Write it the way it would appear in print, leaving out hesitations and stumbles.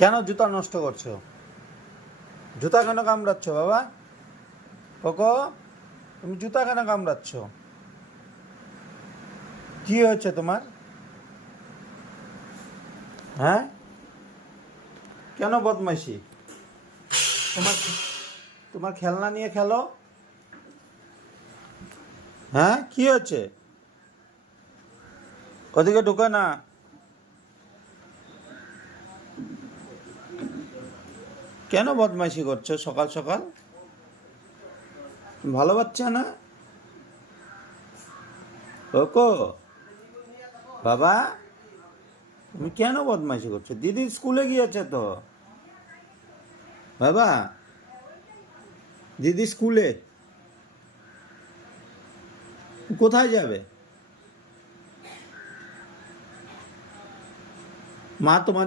কেন জুতা নষ্ট করছো? জুতা কেন কামড়াচ্ছ বাবা? কোকো, তুমি জুতা কেন কামড়াচ্ছ? কি হয়েছে তোমার? হ্যাঁ, কেন বদমাইশি? তোমার তোমার খেলনা নিয়ে খেলো। হ্যাঁ, কি হয়েছে? ওদিকে ঢুকে না। কেন বদমাইশি করছো সকাল সকাল? ভালো বাচ্চা না? কোকো, বাবা, তুমি কেন বদমাইশি করছো? দিদি স্কুলে গিয়েছে তো। বাবা, দিদি স্কুলে। কোথায় যাবে? মা তোমার